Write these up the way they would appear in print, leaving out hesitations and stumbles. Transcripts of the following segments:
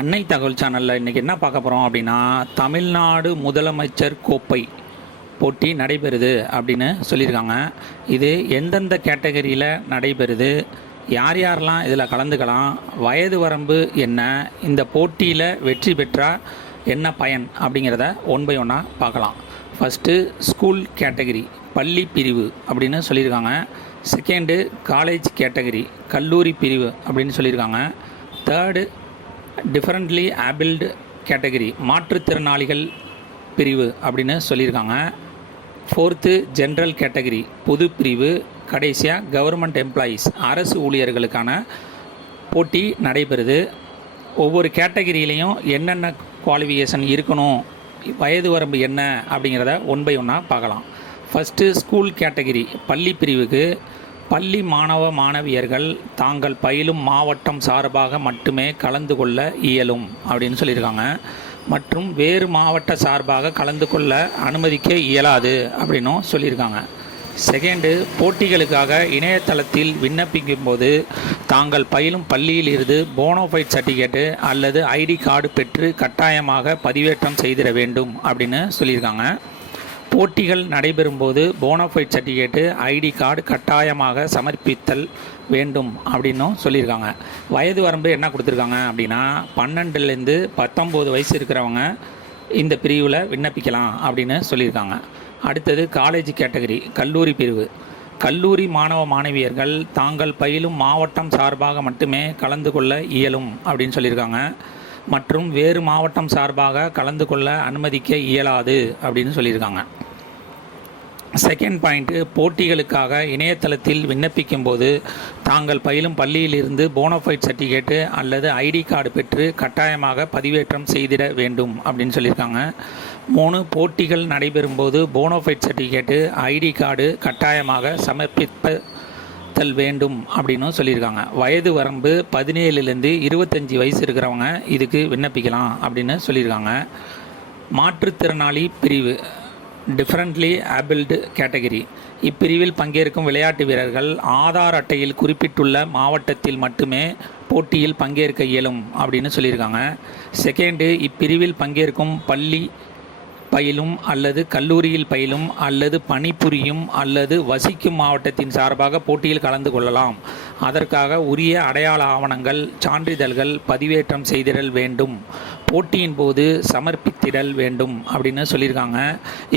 அன்னை தகவல் சேனலில் இன்றைக்கி என்ன பார்க்க போகிறோம் அப்படின்னா, தமிழ்நாடு முதலமைச்சர் கோப்பை போட்டி நடைபெறுது அப்படின்னு சொல்லியிருக்காங்க. இது எந்தெந்த கேட்டகரியில் நடைபெறுது, யார் யாரெல்லாம் இதில் கலந்துக்கலாம், வயது வரம்பு என்ன, இந்த போட்டியில் வெற்றி பெற்றால் என்ன பயன் அப்படிங்கிறத ஒன் பை ஒன்னாக பார்க்கலாம். ஃபஸ்ட்டு ஸ்கூல் கேட்டகரி, பள்ளி பிரிவு அப்படின்னு சொல்லியிருக்காங்க. செகண்டு காலேஜ் கேட்டகரி, கல்லூரி பிரிவு அப்படின்னு சொல்லியிருக்காங்க. தேர்டு டிஃபரண்ட்லி ஆபிள்டு கேட்டகரி, மாற்றுத்திறனாளிகள் பிரிவு அப்படின்னு சொல்லியிருக்காங்க. ஃபோர்த்து ஜென்ரல் கேட்டகரி, பொது பிரிவு. கடைசியாக கவர்மெண்ட் எம்ப்ளாயீஸ், அரசு ஊழியர்களுக்கான போட்டி நடைபெறுது. ஒவ்வொரு கேட்டகரியிலையும் என்னென்ன குவாலிஃபிகேஷன் இருக்கணும், வயது வரம்பு என்ன அப்படிங்கிறத ஒன் பை ஒன்னாக பார்க்கலாம். ஃபஸ்ட்டு ஸ்கூல் கேட்டகரி, பள்ளி பிரிவுக்கு பள்ளி மாணவ மாணவியர்கள் தாங்கள் பயிலும் மாவட்டம் சார்பாக மட்டுமே கலந்து கொள்ள இயலும் அப்படின்னு சொல்லியிருக்காங்க. மற்றும் வேறு மாவட்ட சார்பாக கலந்து கொள்ள அனுமதிக்க இயலாது அப்படின்னும் சொல்லியிருக்காங்க. செகண்டு, போட்டிகளுக்காக இணையதளத்தில் விண்ணப்பிக்கும் போது தாங்கள் பயிலும் பள்ளியில் இருந்து போனோஃபைட் சர்டிஃபிகேட்டு அல்லது ஐடி கார்டு பெற்று கட்டாயமாக பதிவேற்றம் செய்திட வேண்டும் அப்படின்னு சொல்லியிருக்காங்க. போட்டிகள் நடைபெறும்போது போனோஃபைட் சர்டிஃபிகேட்டு, ஐடி கார்டு கட்டாயமாக சமர்ப்பித்தல் வேண்டும் அப்படின்னும் சொல்லியிருக்காங்க. வயது வரம்பு என்ன கொடுத்துருக்காங்க அப்படின்னா, 12லேருந்து 19 வயசு இருக்கிறவங்க இந்த பிரிவில் விண்ணப்பிக்கலாம் அப்படின்னு சொல்லியிருக்காங்க. அடுத்தது காலேஜ் கேட்டகரி, கல்லூரி பிரிவு. கல்லூரி மாணவ மாணவியர்கள் தாங்கள் பயிலும் மாவட்டம் சார்பாக மட்டுமே கலந்து கொள்ள இயலும் அப்படின்னு சொல்லியிருக்காங்க. மற்றும் வேறு மாவட்டம் சார்பாக கலந்து கொள்ள அனுமதிக்க இயலாது அப்படின்னு சொல்லியிருக்காங்க. செகண்ட் பாயிண்ட்டு, போட்டிகளுக்காக இணையதளத்தில் விண்ணப்பிக்கும் போது தாங்கள் பயிலும் பள்ளியிலிருந்து போனோஃபைட் சர்டிஃபிகேட்டு அல்லது ஐடி கார்டு பெற்று கட்டாயமாக பதிவேற்றம் செய்திட வேண்டும் அப்படின்னு சொல்லியிருக்காங்க. 3, போட்டிகள் நடைபெறும்போது போனோஃபைட் சர்டிஃபிகேட்டு, ஐடி கார்டு கட்டாயமாக சமர்ப்பித்தல் வேண்டும் அப்படின்னு சொல்லியிருக்காங்க. வயது வரம்பு 17லேருந்து 25 வயசு இருக்கிறவங்க இதுக்கு விண்ணப்பிக்கலாம் அப்படின்னு சொல்லியிருக்காங்க. மாற்றுத்திறனாளி பிரிவு, டிஃபரண்ட்லி ஆபிள்டு கேட்டகரி. இப்பிரிவில் பங்கேற்கும் விளையாட்டு வீரர்கள் ஆதார் அட்டையில் குறிப்பிட்டுள்ள மாவட்டத்தில் மட்டுமே போட்டியில் பங்கேற்க இயலும் அப்படின்னு சொல்லியிருக்காங்க. செகண்டு, இப்பிரிவில் பங்கேற்கும் பள்ளி பயிலும் அல்லது கல்லூரியில் பயிலும் அல்லது பணிபுரியும் அல்லது வசிக்கும் மாவட்டத்தின் சார்பாக போட்டியில் கலந்து கொள்ளலாம். அதற்காக உரிய அடையாள ஆவணங்கள், சான்றிதழ்கள் பதிவேற்றம் செய்திடல் வேண்டும். போட்டியின் போது சமர்ப்பித்திடல் வேண்டும் அப்படின்னு சொல்லியிருக்காங்க.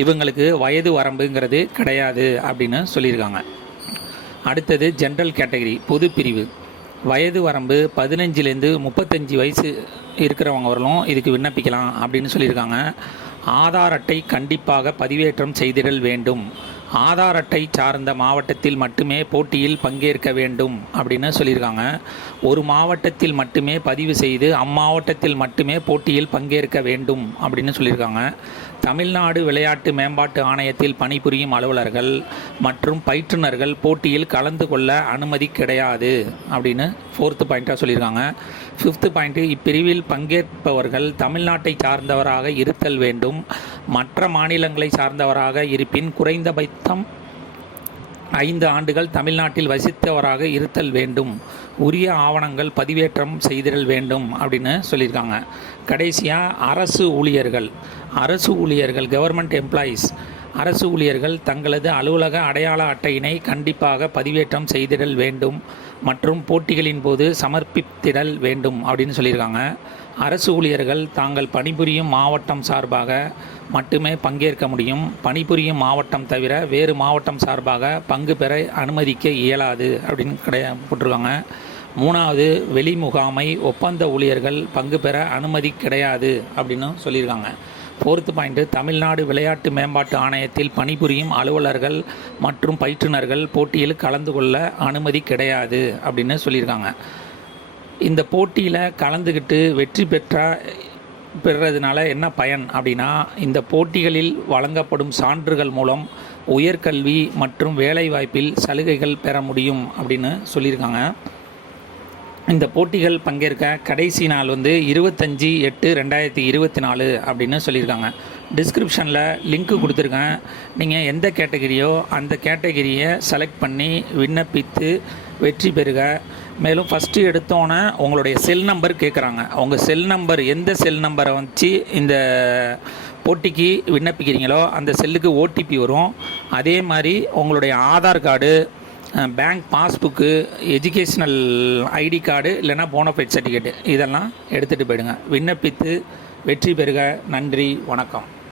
இவங்களுக்கு வயது வரம்புங்கிறது கிடையாது அப்படின்னு சொல்லியிருக்காங்க. அடுத்தது ஜென்ரல் கேட்டகரி, பொது பிரிவு. வயது வரம்பு 15லேருந்து 35 வயசு இருக்கிறவங்க வரலும் இதுக்கு விண்ணப்பிக்கலாம் அப்படின்னு சொல்லியிருக்காங்க. ஆதார் அட்டை கண்டிப்பாக பதிவேற்றம் செய்திடல் வேண்டும். ஆதார் அட்டை சார்ந்த மாவட்டத்தில் மட்டுமே போட்டியில் பங்கேற்க வேண்டும் அப்படின்னு சொல்லியிருக்காங்க. ஒரு மாவட்டத்தில் மட்டுமே பதிவு செய்து அம்மாவட்டத்தில் மட்டுமே போட்டியில் பங்கேற்க வேண்டும் அப்படின்னு சொல்லியிருக்காங்க. தமிழ்நாடு விளையாட்டு மேம்பாட்டு ஆணையத்தில் பணிபுரியும் அலுவலர்கள் மற்றும் பயிற்றுனர்கள் போட்டியில் கலந்து கொள்ள அனுமதி கிடையாது அப்படின்னு 4th பாயிண்ட்டாக சொல்லியிருக்காங்க. 5th பாயிண்ட்டு, இப்பிரிவில் பங்கேற்பவர்கள் தமிழ்நாட்டை சார்ந்தவராக இருத்தல் வேண்டும். மற்ற மாநிலங்களை சார்ந்தவராக இருப்பின் குறைந்தபட்சம் 5 ஆண்டுகள் தமிழ்நாட்டில் வசித்தவராக இருத்தல் வேண்டும். உரிய ஆவணங்கள் பதிவேற்றம் செய்திடல் வேண்டும் அப்படின்னு சொல்லியிருக்காங்க. கடைசியாக அரசு ஊழியர்கள் கவர்மெண்ட் எம்ப்ளாயீஸ், அரசு ஊழியர்கள் தங்களது அலுவலக அடையாள அட்டையினை கண்டிப்பாக பதிவேற்றம் செய்திடல் வேண்டும் மற்றும் போட்டிகளின் போது சமர்ப்பித்திடல் வேண்டும் அப்படின்னு சொல்லியிருக்காங்க. அரசு ஊழியர்கள் தாங்கள் பணிபுரியும் மாவட்டம் சார்பாக மட்டுமே பங்கேற்க முடியும். பணிபுரியும் மாவட்டம் தவிர வேறு மாவட்டம் சார்பாக பங்கு பெற அனுமதிக்க இயலாது அப்படின்னு போட்டிருக்காங்க. 3வது, வெளி முகாமை ஒப்பந்த ஊழியர்கள் பங்கு பெற அனுமதி கிடையாது அப்படின்னு சொல்லியிருக்காங்க. 4th பாயிண்ட்டு, தமிழ்நாடு விளையாட்டு மேம்பாட்டு ஆணையத்தில் பணிபுரியும் அலுவலர்கள் மற்றும் பயிற்றுனர்கள் போட்டியில் கலந்து கொள்ள அனுமதி கிடையாது அப்படின்னு சொல்லியிருக்காங்க. இந்த போட்டியில் கலந்துக்கிட்டு வெற்றி பெறுறதுனால என்ன பயன் அப்படின்னா, இந்த போட்டிகளில் வழங்கப்படும் சான்றுகள் மூலம் உயர்கல்வி மற்றும் வேலைவாய்ப்பில் சலுகைகள் பெற முடியும் அப்படின்னு சொல்லியிருக்காங்க. இந்த போட்டிகள் பங்கேற்க கடைசி நாள் 25/8/2024 அப்படின்னு சொல்லியிருக்காங்க. டிஸ்கிரிப்ஷனில் லிங்க்கு கொடுத்துருக்கேன். நீங்கள் எந்த கேட்டகரியோ அந்த கேட்டகரியை செலக்ட் பண்ணி விண்ணப்பித்து வெற்றி பெறுக. மேலும் ஃபஸ்ட்டு எடுத்தோன்னே உங்களுடைய செல் நம்பர் கேட்குறாங்க. உங்கள் செல் நம்பர் எந்த செல் நம்பரை வச்சு இந்த போட்டிக்கு விண்ணப்பிக்கிறீங்களோ அந்த செல்லுக்கு ஓடிபி வரும். அதே மாதிரி உங்களுடைய Aadhaar card, bank passbook, educational ID card இல்லைனா போனஃபைட் சர்டிஃபிகேட்டு இதெல்லாம் எடுத்துகிட்டு போயிடுங்க. விண்ணப்பித்து வெற்றி பெறுக. நன்றி, வணக்கம்.